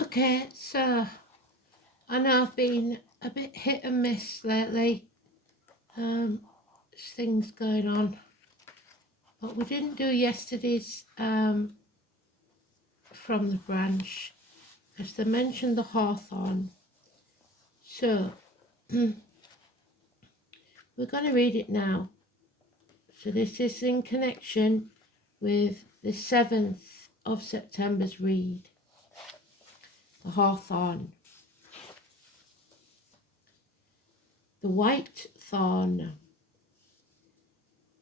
Okay, so I know I've been a bit hit and miss lately. There's things going on, but we didn't do yesterday's from the branch because they mentioned the Hawthorn. So we're going to read it now. So this is in connection with the 7th of September's read, the Hawthorn. The white thorn,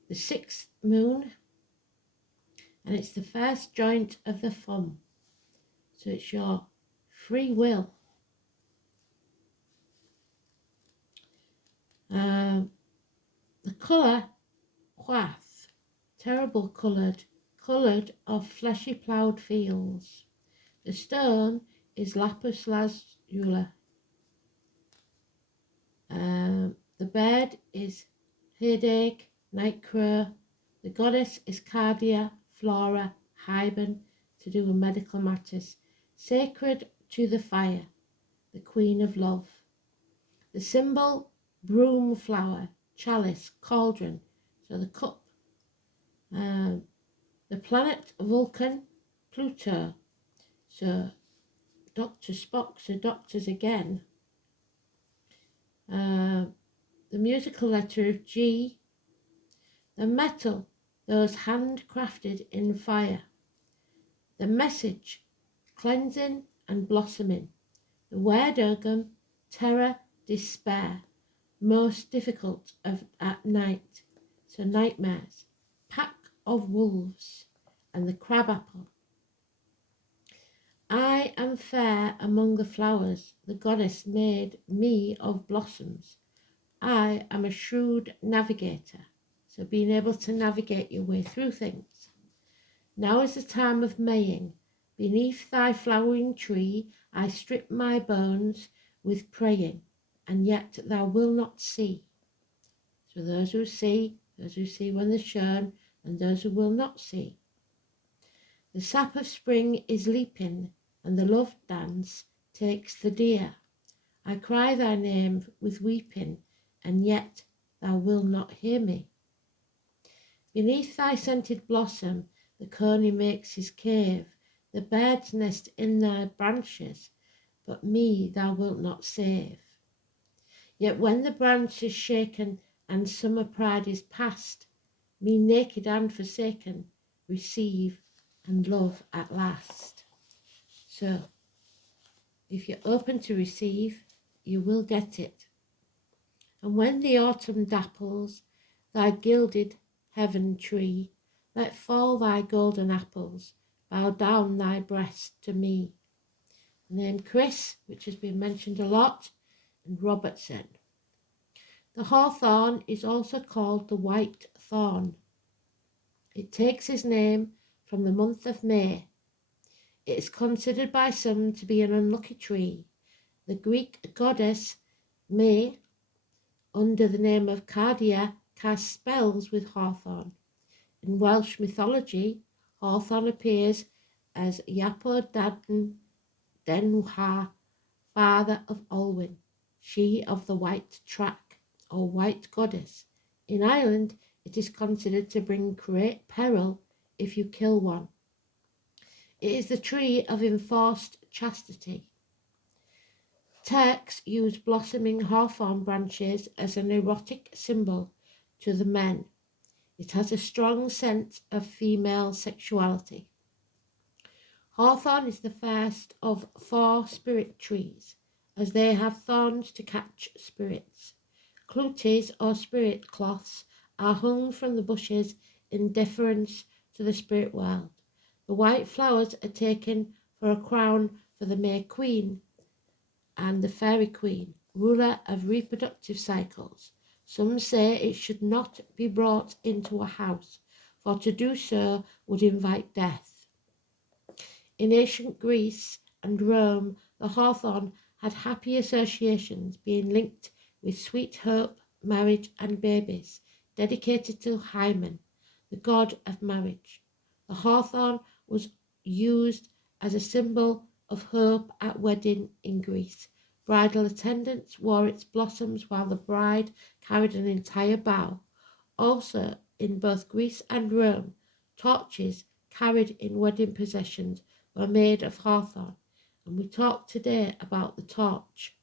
the 6th moon, and it's the first joint of the thumb. So it's your free will. The colour, wrath, terrible coloured of fleshy ploughed fields. The stone is lapis lazuli. The bird is headache, night crow. The goddess is Cardia, Flora, Hyben, to do with medical matters. Sacred to the fire, the queen of love. The symbol, broom flower, chalice, cauldron, so the cup. The planet Vulcan, Pluto, so Dr. Spock, so doctors again. The musical letter of G. The metal, those handcrafted in fire. The message, cleansing and blossoming. The word Ogham, terror, despair, most difficult at night, so nightmares. Pack of wolves, and the crabapple. I am fair among the flowers, the goddess made me of blossoms. I am a shrewd navigator, so being able to navigate your way through things. Now is the time of maying. Beneath thy flowering tree I strip my bones with praying, and yet thou wilt not see. So those who see when they're shown, and those who will not see. The sap of spring is leaping, and the love dance takes the deer. I cry thy name with weeping, and yet thou wilt not hear me. Beneath thy scented blossom the coney makes his cave, the birds nest in thy branches, but me thou wilt not save. Yet when the branch is shaken and summer pride is past, me naked and forsaken receive and love at last. So, if you're open to receive, you will get it. And when the autumn dapples thy gilded heaven tree, let fall thy golden apples, bow down thy breast to me. The name Chris, which has been mentioned a lot, and Robertson. The hawthorn is also called the white thorn. It takes its name from the month of May. It is considered by some to be an unlucky tree. The Greek goddess May, under the name of Cardia, cast spells with hawthorn. In Welsh mythology, hawthorn appears as Iapo Denwha, father of Olwyn, she of the white track, or white goddess. In Ireland, it is considered to bring great peril if you kill one. It is the tree of enforced chastity. Turks use blossoming hawthorn branches as an erotic symbol to the men. It has a strong sense of female sexuality. Hawthorn is the first of 4 spirit trees, as they have thorns to catch spirits. Cluties or spirit cloths are hung from the bushes in deference to the spirit world. The white flowers are taken for a crown for the May Queen and the Fairy Queen, ruler of reproductive cycles. Some say it should not be brought into a house, for to do so would invite death. In ancient Greece and Rome, the hawthorn had happy associations, being linked with sweet hope, marriage, and babies, dedicated to Hymen, the god of marriage. The hawthorn was used as a symbol of hope at wedding in Greece. Bridal attendants wore its blossoms while the bride carried an entire bough. Also, in both Greece and Rome, torches carried in wedding processions were made of hawthorn, and we talk today about the torch.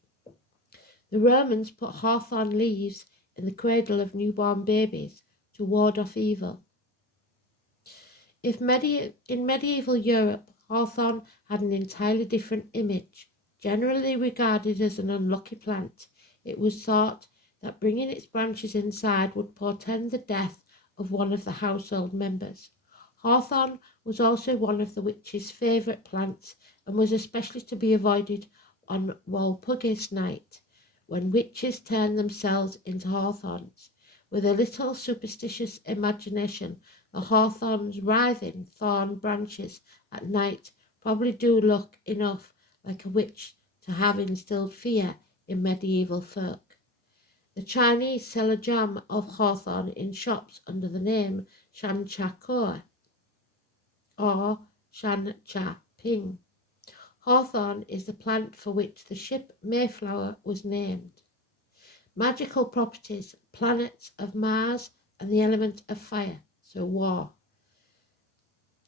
The Romans put hawthorn leaves in the cradle of newborn babies to ward off evil. In medieval Europe, hawthorn had an entirely different image. Generally regarded as an unlucky plant, it was thought that bringing its branches inside would portend the death of one of the household members. Hawthorn was also one of the witch's favourite plants and was especially to be avoided on Walpurgis night, when witches turned themselves into hawthorns. With a little superstitious imagination, the hawthorn's writhing thorn branches at night probably do look enough like a witch to have instilled fear in medieval folk. The Chinese sell a jam of hawthorn in shops under the name Shan Cha Koi or Shan Cha Ping. Hawthorn is the plant for which the ship Mayflower was named. Magical properties, planets of Mars and the element of fire, so war.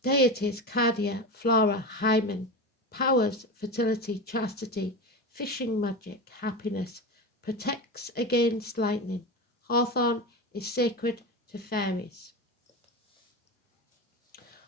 Deities, Cardia, Flora, Hymen. Powers, fertility, chastity, fishing magic, happiness. Protects against lightning. Hawthorn is sacred to fairies.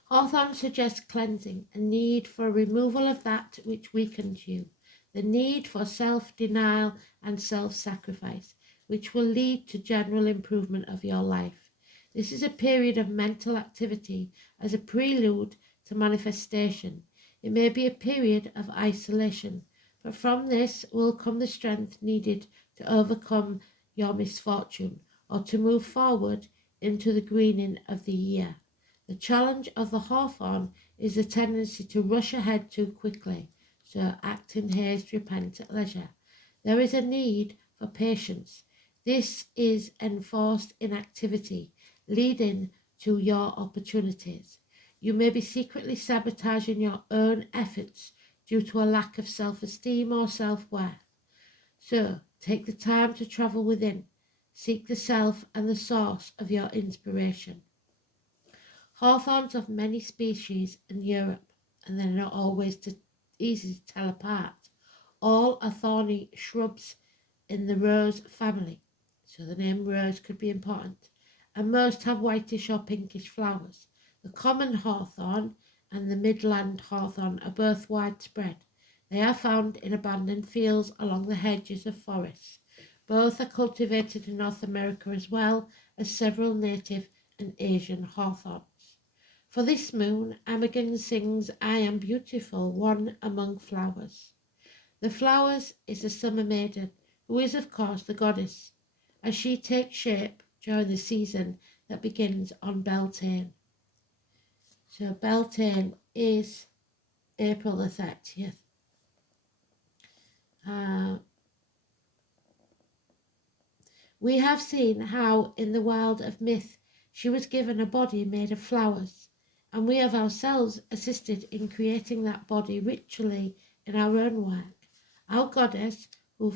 Hawthorn suggests cleansing, a need for removal of that which weakens you, the need for self-denial and self-sacrifice, which will lead to general improvement of your life. This is a period of mental activity as a prelude to manifestation. It may be a period of isolation, but from this will come the strength needed to overcome your misfortune or to move forward into the greening of the year. The challenge of the hawthorn is the tendency to rush ahead too quickly, so act in haste, repent at leisure. There is a need for patience. This is enforced inactivity, leading to your opportunities. You may be secretly sabotaging your own efforts due to a lack of self-esteem or self-worth. So, take the time to travel within. Seek the self and the source of your inspiration. Hawthorns of many species in Europe, and they're not always easy to tell apart. All are thorny shrubs in the rose family, so the name rose could be important, and most have whitish or pinkish flowers. The common hawthorn and the midland hawthorn are both widespread. They are found in abandoned fields along the hedges of forests. Both are cultivated in North America as well as several native and Asian hawthorns. For this moon, Imogen sings I Am Beautiful, one among flowers. The flowers is the summer maiden, who is of course the goddess, as she takes shape during the season that begins on Beltane. So Beltane is April the 30th. We have seen how in the world of myth she was given a body made of flowers, and we have ourselves assisted in creating that body ritually in our own work. Our goddess, who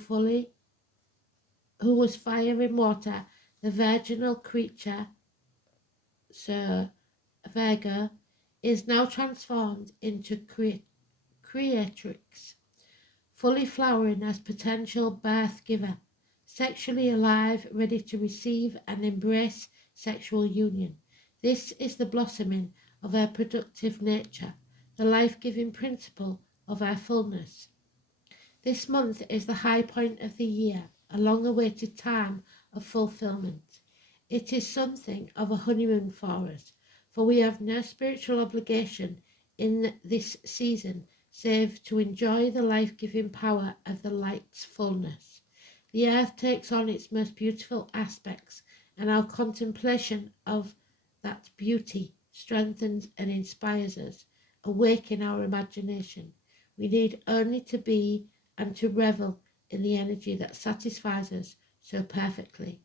was fire in water, the virginal creature, so Virgo, is now transformed into creatrix, fully flowering as potential birth giver, sexually alive, ready to receive and embrace sexual union. This is the blossoming of our productive nature, the life-giving principle of our fullness. This month is the high point of the year, a long-awaited time of fulfillment. It is something of a honeymoon for us, for we have no spiritual obligation in this season save to enjoy the life-giving power of the light's fullness. The earth takes on its most beautiful aspects, and our contemplation of that beauty strengthens and inspires us, awaken our imagination. We need only to be and to revel in the energy that satisfies us so perfectly.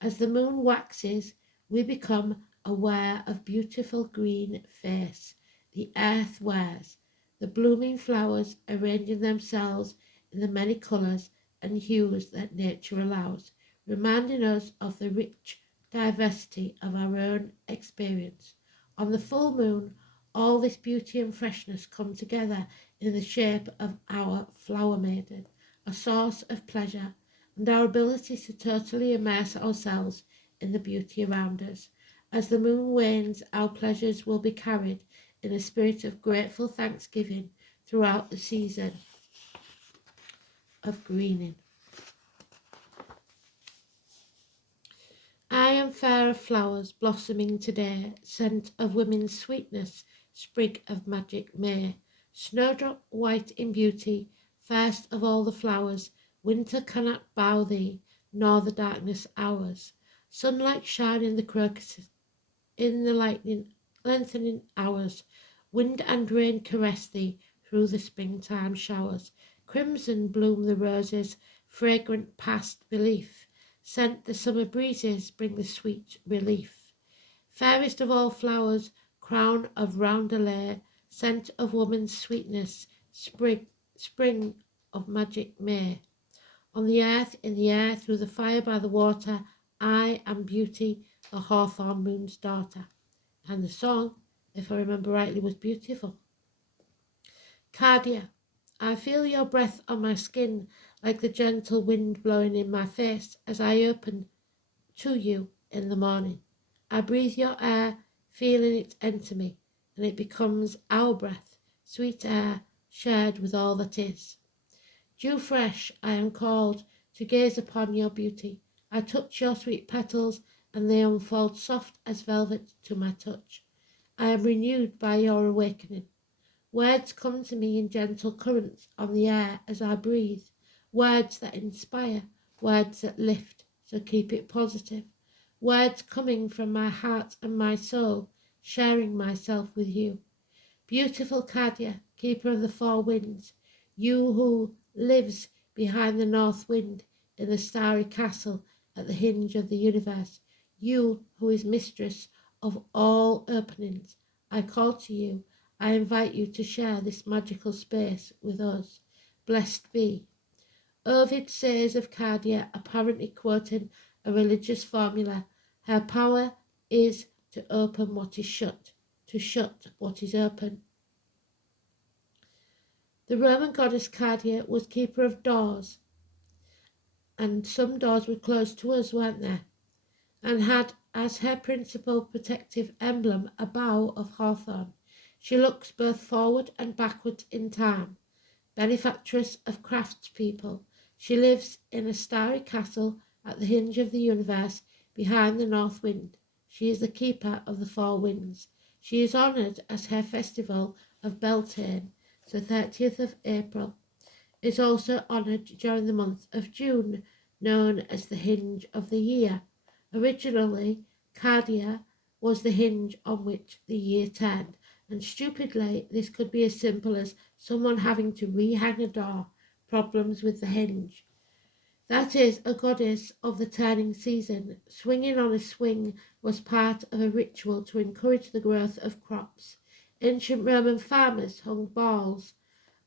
As the moon waxes, we become aware of beautiful green face the earth wears, the blooming flowers arranging themselves in the many colours and hues that nature allows, reminding us of the rich diversity of our own experience. On the full moon, all this beauty and freshness come together in the shape of our flower maiden, a source of pleasure, and our ability to totally immerse ourselves in the beauty around us. As the moon wanes, our pleasures will be carried in a spirit of grateful thanksgiving throughout the season of greening. I am fair of flowers blossoming today, scent of women's sweetness, sprig of magic May, snowdrop white in beauty, fairest of all the flowers, winter cannot bow thee, nor the darkness ours. Sunlight shine in the crocuses, in the lengthening hours, wind and rain caress thee through the springtime showers. Crimson bloom the roses, fragrant past belief, scent the summer breezes, bring the sweet relief. Fairest of all flowers, crown of roundelay, scent of woman's sweetness, spring of magic May. On the earth, in the air, through the fire, by the water, I am beauty, the hawthorn moon's daughter. And the song, if I remember rightly, was beautiful. Cardia, I feel your breath on my skin, like the gentle wind blowing in my face as I open to you in the morning. I breathe your air, feeling it enter me, and it becomes our breath, sweet air shared with all that is. Dew fresh, I am called to gaze upon your beauty. I touch your sweet petals, and they unfold soft as velvet to my touch. I am renewed by your awakening. Words come to me in gentle currents on the air as I breathe. Words that inspire, words that lift, so keep it positive. Words coming from my heart and my soul, sharing myself with you. Beautiful Cardia, keeper of the four winds, you who lives behind the north wind in the starry castle at the hinge of the universe, you who is mistress of all openings, I call to you, I invite you to share this magical space with us. Blessed be. Ovid says of Cardia, apparently quoting a religious formula, her power is to open what is shut, to shut what is open. The Roman goddess Cardia was keeper of doors, and some doors were closed to us, weren't there? And had as her principal protective emblem a bough of hawthorn. She looks both forward and backward in time. Benefactress of craftspeople, she lives in a starry castle at the hinge of the universe behind the north wind. She is the keeper of the four winds. She is honoured at her festival of Beltane, so 30th of April, is also honoured during the month of June, known as the hinge of the year. Originally, Cardia was the hinge on which the year turned, and stupidly this could be as simple as someone having to rehang a door, problems with the hinge. That is, a goddess of the turning season. Swinging on a swing was part of a ritual to encourage the growth of crops. Ancient Roman farmers hung balls,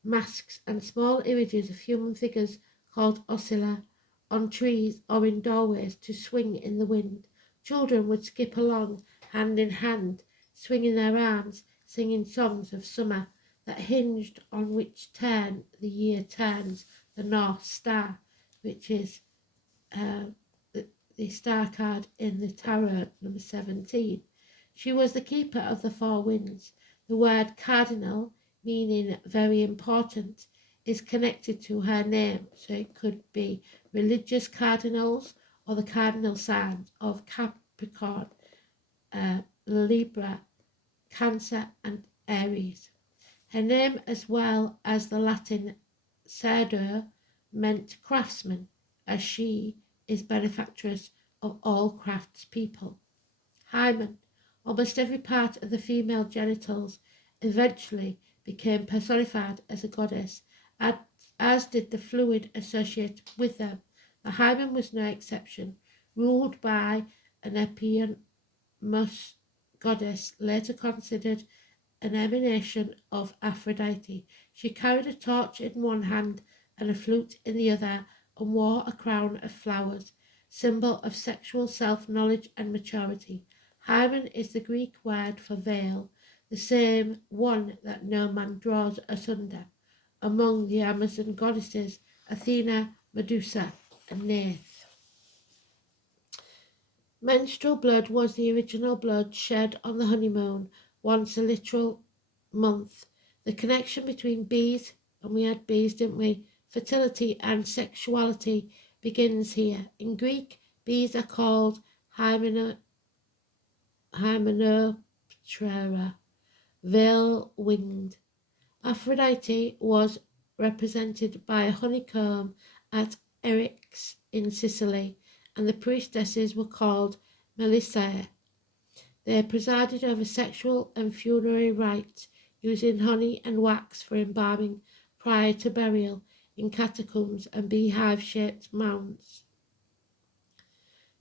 masks, and small images of human figures called oscilla on trees or in doorways to swing in the wind. Children would skip along, hand in hand, swinging their arms, singing songs of summer that hinged on which turn the year turns, the North Star, which is the star card in the tarot, number 17. She was the keeper of the four winds. The word cardinal, meaning very important, is connected to her name, so it could be religious cardinals or the cardinal signs of Capricorn, Libra, Cancer, and Aries. Her name, as well as the Latin sardo, meant craftsman, as she is benefactress of all craftspeople. Hymen, almost every part of the female genitals, eventually became personified as a goddess, as did the fluid associated with them. The hymen was no exception, ruled by an eponymous goddess, later considered an emanation of Aphrodite. She carried a torch in one hand and a flute in the other, and wore a crown of flowers, symbol of sexual self-knowledge and maturity. Hymen is the Greek word for veil, the same one that no man draws asunder. Among the Amazon goddesses, Athena, Medusa, and Neith. Menstrual blood was the original blood shed on the honeymoon, once a literal month. The connection between bees, and we had bees, didn't we? Fertility and sexuality begins here. In Greek, bees are called Hymenoptera, veil-winged. Aphrodite was represented by a honeycomb at Eryx in Sicily, and the priestesses were called Melissae. They presided over sexual and funerary rites, using honey and wax for embalming prior to burial in catacombs and beehive-shaped mounds.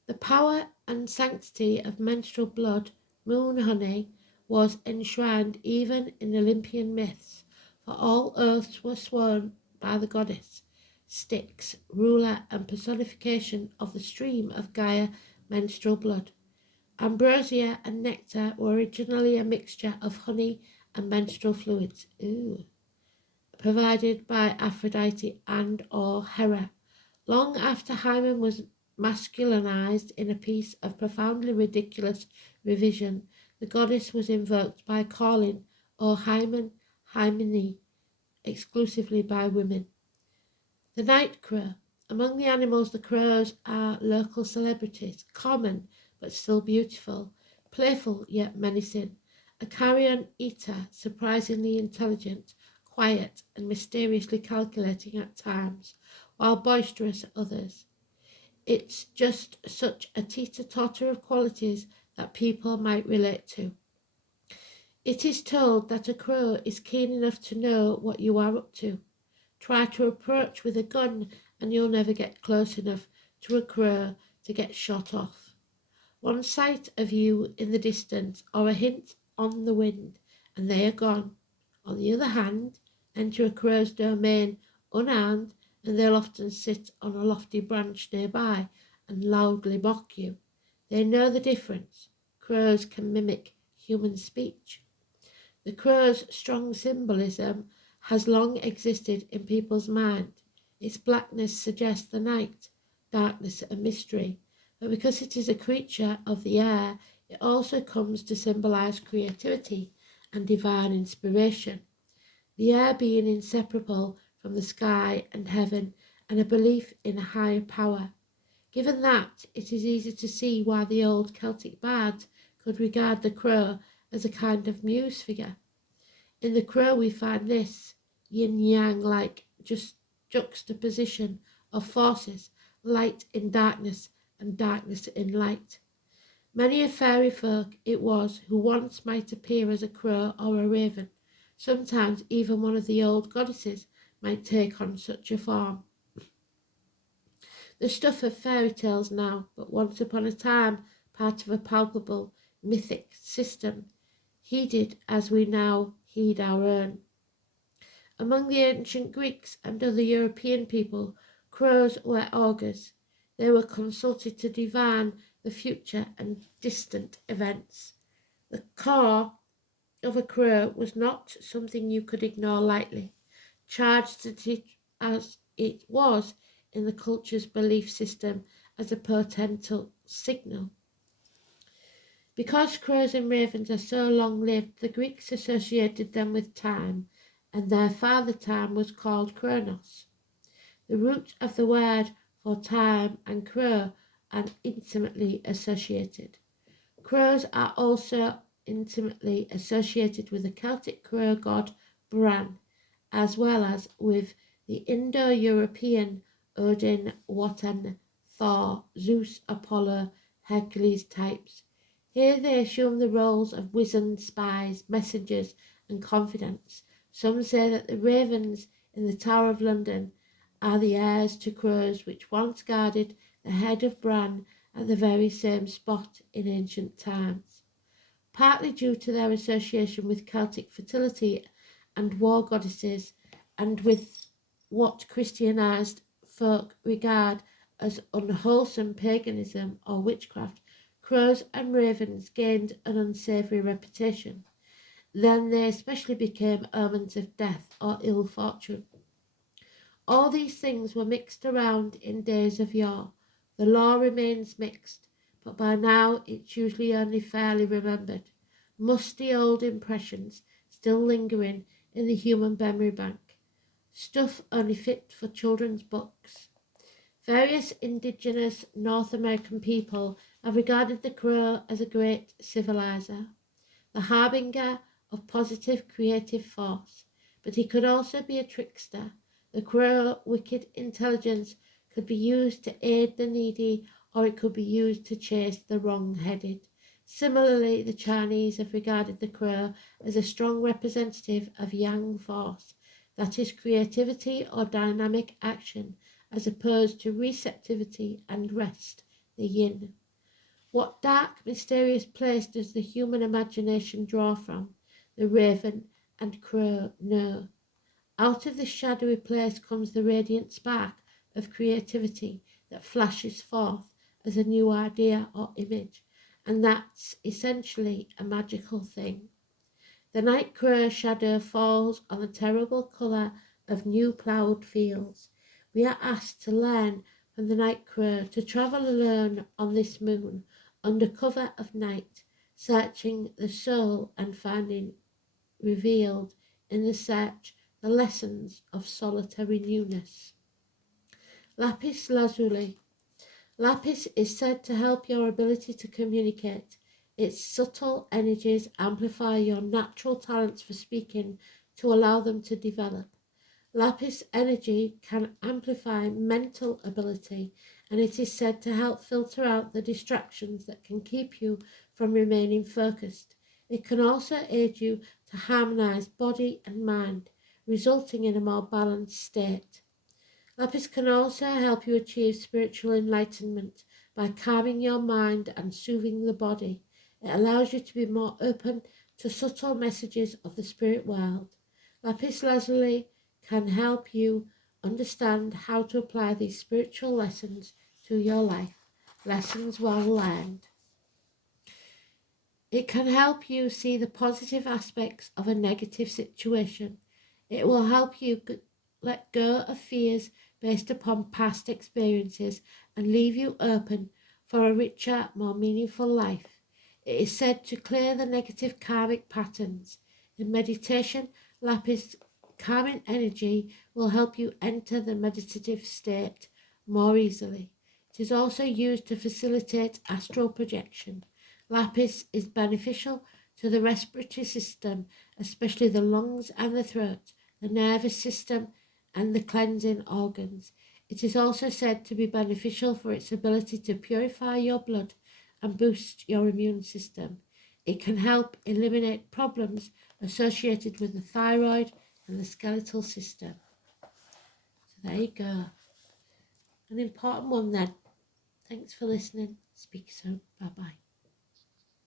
The power and sanctity of menstrual blood, moon honey, was enshrined even in Olympian myths, for all oaths were sworn by the goddess, Styx, ruler and personification of the stream of Gaia menstrual blood. Ambrosia and nectar were originally a mixture of honey and menstrual fluids, provided by Aphrodite and or Hera. Long after Hymen was masculinized in a piece of profoundly ridiculous revision, the goddess was invoked by calling or Hymen, Hymene, exclusively by women. The night crow. Among the animals, the crows are local celebrities, common but still beautiful, playful yet menacing, a carrion eater, surprisingly intelligent, quiet and mysteriously calculating at times, while boisterous at others. It's just such a teeter-totter of qualities that people might relate to. It is told that a crow is keen enough to know what you are up to. Try to approach with a gun and you'll never get close enough to a crow to get shot off. One sight of you in the distance or a hint on the wind and they are gone. On the other hand, enter a crow's domain unarmed and they'll often sit on a lofty branch nearby and loudly mock you. They know the difference. Crows can mimic human speech. The crow's strong symbolism has long existed in people's mind. Its blackness suggests the night, darkness and mystery. But because it is a creature of the air, it also comes to symbolize creativity and divine inspiration. The air being inseparable from the sky and heaven, and a belief in a higher power. Given that, it is easy to see why the old Celtic bards could regard the crow as a kind of muse figure. In the crow we find this yin-yang like juxtaposition of forces, light in darkness and darkness in light. Many a fairy folk it was who once might appear as a crow or a raven. Sometimes even one of the old goddesses might take on such a form. The stuff of fairy tales now, but once upon a time part of a palpable mythic system, heeded as we now heed our own. Among the ancient Greeks and other European people, crows were augurs. They were consulted to divine the future and distant events. The caw of a crow was not something you could ignore lightly, charged as it was in the culture's belief system as a potential signal. Because crows and ravens are so long-lived, the Greeks associated them with time, and their father time was called Chronos. The root of the word for time and crow are intimately associated. Crows are also intimately associated with the Celtic crow god Bran, as well as with the Indo-European Odin, Wotan, Thor, Zeus, Apollo, Hercules types. Here they assume the roles of wizened spies, messengers, and confidants. Some say that the ravens in the Tower of London are the heirs to crows which once guarded the head of Bran at the very same spot in ancient times. partly due to their association with Celtic fertility and war goddesses, and with what Christianized folk regard as unwholesome paganism or witchcraft. Crows and ravens gained an unsavoury reputation. Then they especially became omens of death or ill fortune. All these things were mixed around in days of yore. The law remains mixed, but by now it's usually only fairly remembered. Musty old impressions still lingering in the human memory bank. Stuff only fit for children's books. Various indigenous North American people have regarded the crow as a great civilizer, the harbinger of positive creative force, but he could also be a trickster. The crow wicked intelligence could be used to aid the needy, or it could be used to chase the wrong-headed. Similarly, the Chinese have regarded the crow as a strong representative of yang force, that is creativity or dynamic action, as opposed to receptivity and rest, the yin. What dark, mysterious place does the human imagination draw from? The raven and crow know. Out of this shadowy place comes the radiant spark of creativity that flashes forth as a new idea or image, and that's essentially a magical thing. The night crow shadow falls on the terrible colour of new ploughed fields. We are asked to learn from the night crow to travel alone on this moon, under cover of night, searching the soul and finding revealed in the search the lessons of solitary newness. Lapis lazuli. Lapis is said to help your ability to communicate. Its subtle energies amplify your natural talents for speaking to allow them to develop. Lapis energy can amplify mental ability, and it is said to help filter out the distractions that can keep you from remaining focused. It can also aid you to harmonize body and mind, resulting in a more balanced state. Lapis can also help you achieve spiritual enlightenment by calming your mind and soothing the body. It allows you to be more open to subtle messages of the spirit world. Lapis lazuli can help you understand how to apply these spiritual lessons to your life. Lessons well learned. It can help you see the positive aspects of a negative situation. It will help you let go of fears based upon past experiences and leave you open for a richer, more meaningful life. It is said to clear the negative karmic patterns. In meditation, lapis calming energy will help you enter the meditative state more easily. It is also used to facilitate astral projection. Lapis is beneficial to the respiratory system, especially the lungs and the throat, the nervous system, and the cleansing organs. It is also said to be beneficial for its ability to purify your blood and boost your immune system. It can help eliminate problems associated with the thyroid and the skeletal system. So there you go. An important one then. Thanks for listening. Speak soon. Bye-bye.